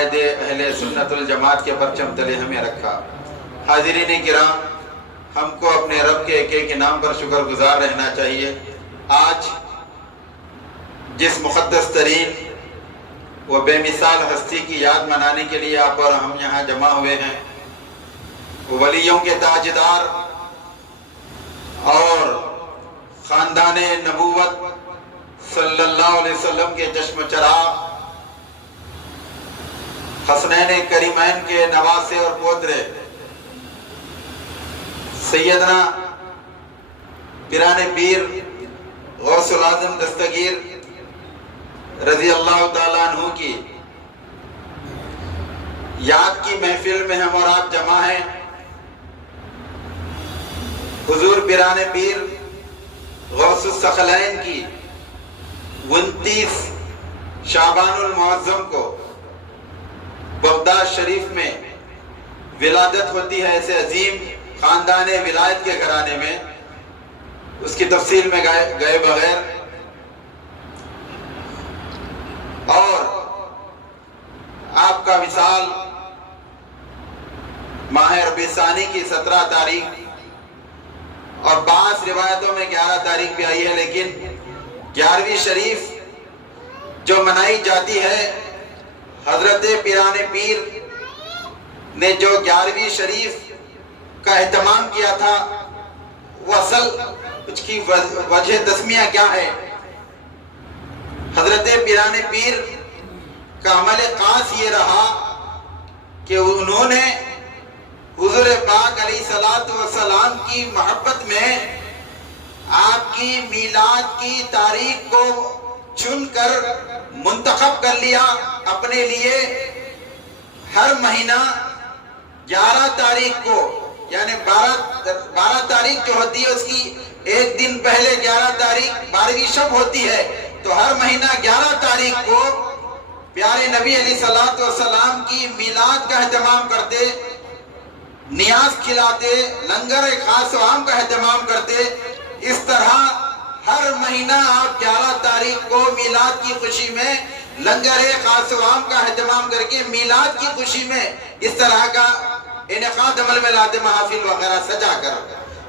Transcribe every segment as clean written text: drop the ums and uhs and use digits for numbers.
اہل سنت الجماعت کے پرچم تلے ہمیں رکھا۔ حاضرین کرام، ہم کو اپنے رب کے ایک ایک انعام پر شکر گزار رہنا چاہیے۔ آج جس مقدس ترین و بے مثال ہستی کی یاد منانے کے لیے آپ اور ہم یہاں جمع ہوئے ہیں، ولیوں کے تاجدار اور خاندان نبوت صلی اللہ علیہ وسلم کے چشم چراغ، حسنین کریمین کے نواسے اور پوترے، سیدنا پیران پیر غوث العظم دستگیر رضی اللہ تعالیٰ عنہ کی یاد کی محفل میں ہم اور آپ جمع ہیں۔ حضور پیران پیر غوث الثقلین کی 29 شعبان المعظم کو بغداد شریف میں ولادت ہوتی ہے ایسے عظیم خاندان ولایت کے گھرانے میں۔ اس کی تفصیل میں گئے بغیر اور آپ کا وصال ماہ ربیع ثانی کی 17 تاریخ اور بعض روایتوں میں 11 تاریخ بھی آئی ہے، لیکن 11ویں شریف جو منائی جاتی ہے، حضرت پیران پیر نے جو 11ویں شریف کا اہتمام کیا تھا، وہ اصل اس کی وجہ تسمیہ کیا ہے؟ حضرت پیران پیر کا عمل خاص یہ رہا کہ انہوں نے حضور پاک علیہ السلام کی محبت میں آپ کی میلاد کی تاریخ کو چن کر منتخب کر لیا اپنے لیے۔ ہر مہینہ 11 تاریخ کو، یعنی 12 تاریخ جو ہوتی ہے اس کی ایک دن پہلے 11 تاریخ 12ویں شب ہوتی ہے، تو ہر مہینہ 11 تاریخ کو پیارے نبی علیہ السلام کی میلاد کا اہتمام کرتے، نیاز کھلاتے، لنگر خاص و عام کا اہتمام کرتے۔ اس طرح ہر مہینہ آپ 11 تاریخ کو میلاد کی خوشی میں لنگر خاص و عام کا اہتمام کر کے میلاد کی خوشی میں اس طرح کا انعقاد عمل میں لاتے، محافل وغیرہ سجا کر۔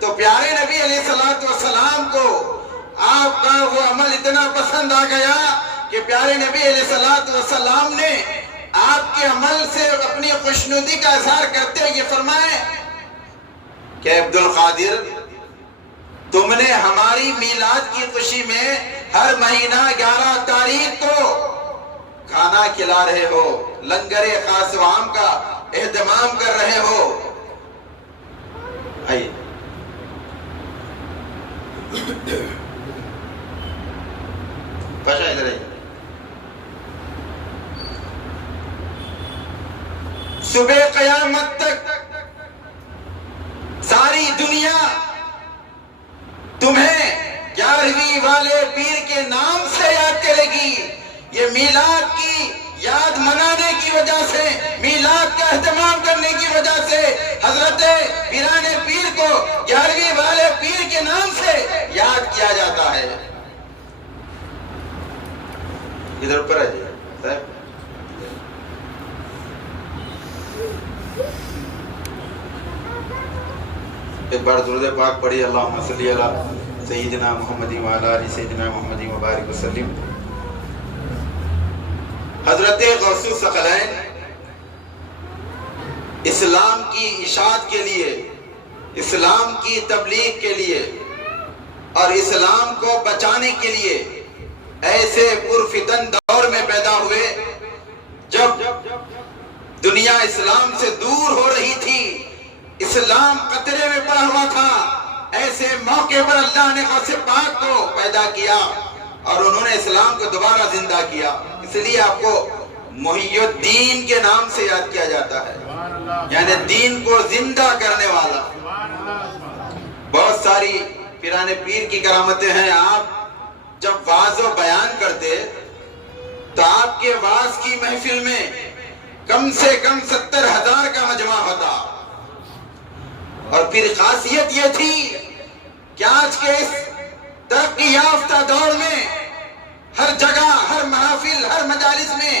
تو پیارے نبی علیہ السلام کو آپ کا وہ عمل اتنا پسند آ گیا کہ پیارے نبی علیہ السلام نے آپ کے عمل سے اپنی خوشنودی کا اظہار کرتے ہوئے یہ فرمائے کہ عبد القادر، تم نے ہماری میلاد کی خوشی میں ہر مہینہ 11 تاریخ کو کھانا کھلا رہے ہو، لنگر خاص و عام کا اہتمام کر رہے ہو۔ آئیے پاشا ادھر آئیے۔ صبح قیامت تک ساری دنیا تمہیں 11ویں والے پیر کے نام سے یاد کرے گی۔ یہ میلاد کی یاد منانے کی وجہ سے، میلاد کا اہتمام کرنے کی وجہ سے حضرت پیران پیر کو 11ویں والے پیر کے نام سے یاد کیا جاتا ہے۔ ادھر اوپر آ جائے صاحب۔ ایک بار درود پاک پڑھی، اللہم صلی علی سیدنا محمد وعلی آل سیدنا محمد وبارک وسلم۔ حضرت غوث الثقلین اسلام کی اشاعت کے لیے، اسلام کی تبلیغ کے لیے اور اسلام کو بچانے کے لیے ایسے پرفتن دور میں پیدا ہوئے جب دنیا اسلام سے دور ہو رہی تھی، اسلام خطرے میں پڑا ہوا تھا۔ ایسے موقع پر اللہ نے غوث پاک کو پیدا کیا اور انہوں نے اسلام کو دوبارہ زندہ کیا۔ اس لیے آپ کو محی الدین کے نام سے یاد کیا جاتا ہے، یعنی دین کو زندہ کرنے والا۔ بہت ساری پیران پیر کی کرامتیں ہیں۔ آپ جب واعظ و بیان کرتے تو آپ کے واعظ کی محفل میں کم سے کم 70,000 کا مجمع ہوتا، اور پھر خاصیت یہ تھی کہ آج کے اس ترقی یافتہ دور میں ہر جگہ، ہر محافل، ہر مجالس میں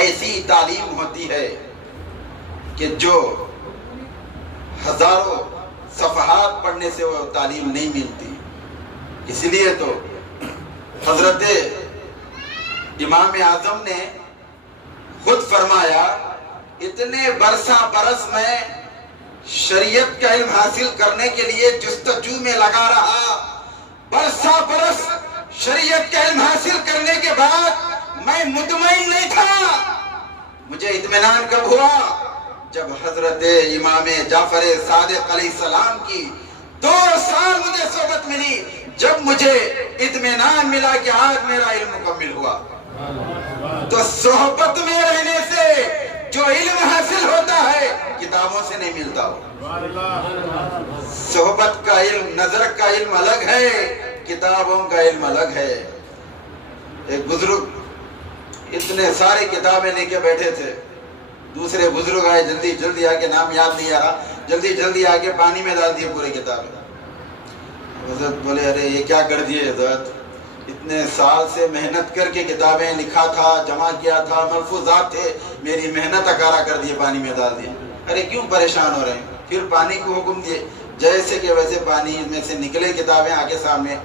ایسی تعلیم ہوتی ہے کہ جو ہزاروں صفحات پڑھنے سے وہ تعلیم نہیں ملتی. اس لیے تو حضرت امام اعظم نے خود فرمایا اتنے برس میں شریعت کا علم حاصل کرنے کے لیے جستجو میں لگا رہا. برس شریعت کا علم حاصل کرنے کے بعد میں مطمئن نہیں تھا. مجھے اطمینان کب ہوا؟ جب حضرت امام جعفر صادق علیہ السلام کی 2 سال مجھے صحبت ملی، جب مجھے اطمینان ملا کہ آج میرا علم مکمل ہوا. تو صحبت میں رہنے سے جو علم حاصل ہوتا ہے کتابوں سے نہیں ملتا ہو. صحبت کا علم، نظر کا علم الگ ہے، کتابوں کا علم الگ ہے. ایک بزرگ اتنے سارے کتابیں لے کے بیٹھے تھے. دوسرے بزرگ آئے، جلدی آ کے، نام یاد نہیں آ رہا، جلدی آ کے پانی میں ڈال دیے پورے کتابیں. حضرت بولے ارے یہ کیا کر دیے حضرت؟ اتنے سال سے محنت کر کے کتابیں لکھا تھا، جمع کیا تھا، محفوظات تھے، میری محنت اکارا کر دیے، پانی میں ڈال دیے. ارے کیوں پریشان ہو رہے ہیں؟ پھر پانی کو حکم دیے، جیسے کہ ویسے پانی میں سے نکلے، کتابیں آگے سامنے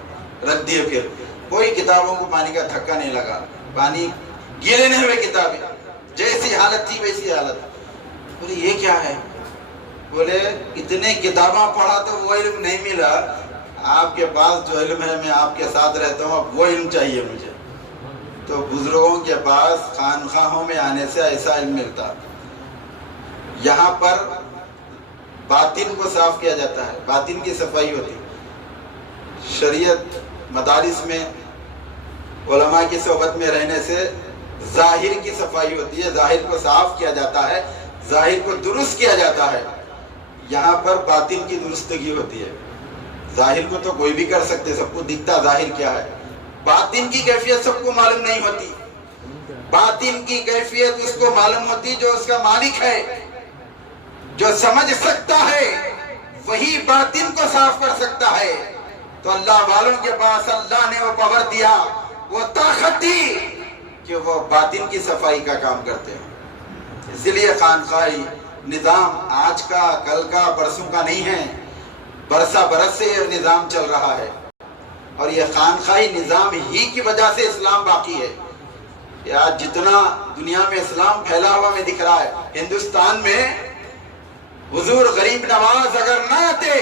رکھ دیے. پھر کوئی کتابوں کو پانی کا دھکا نہیں لگا، پانی گیلے نہیں ہوئے، کتابیں جیسی حالت تھی ویسی حالت. بولے یہ کیا ہے؟ بولے اتنے کتاباں پڑھا تو وہ علم نہیں ملا. آپ کے پاس جو علم ہے، میں آپ کے ساتھ رہتا ہوں، اب وہ علم چاہیے مجھے. تو بزرگوں کے پاس خانقاہوں میں آنے سے ایسا علم ملتا. یہاں پر باطن کو صاف کیا جاتا ہے، باطن کی صفائی ہوتی. شریعت مدارس میں علماء کی صحبت میں رہنے سے ظاہر کی صفائی ہوتی ہے، ظاہر کو صاف کیا جاتا ہے، ظاہر کو درست کیا جاتا ہے. یہاں پر باطن کی درستگی ہوتی ہے. ظاہر کو تو کوئی بھی کر سکتے، سب کو دکھتا ظاہر کیا ہے. باطن کی کیفیت سب کو معلوم نہیں ہوتی. باطن کی کیفیت اس کو معلوم ہوتی جو اس کا مالک ہے، جو سمجھ سکتا ہے، وہی باطن کو صاف کر سکتا ہے. تو اللہ والوں کے پاس اللہ نے وہ پاور دیا، وہ طاقت دی کہ وہ باطن کی صفائی کا کام کرتے ہیں. اس لیے خانقاہی نظام آج کا، کل کا، برسوں کا نہیں ہے، برس سے یہ نظام چل رہا ہے. اور یہ خانقاہی نظام ہی کی وجہ سے اسلام باقی ہے. آج جتنا دنیا میں اسلام پھیلا ہوا میں دکھ رہا ہے، ہندوستان میں حضور غریب نواز اگر نہ آتے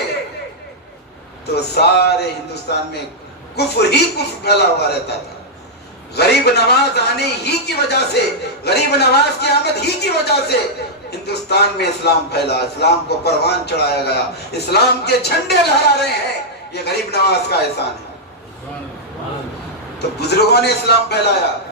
تو سارے ہندوستان میں کفر ہی کفر پھیلا ہوا رہتا تھا. غریب نواز آنے ہی کی وجہ سے، غریب نواز کی آمد ہی کی وجہ سے ہندوستان میں اسلام پھیلا، اسلام کو پروان چڑھایا گیا، اسلام کے جھنڈے لہرا رہے ہیں. یہ غریب نواز کا احسان ہے. تو بزرگوں نے اسلام پھیلایا.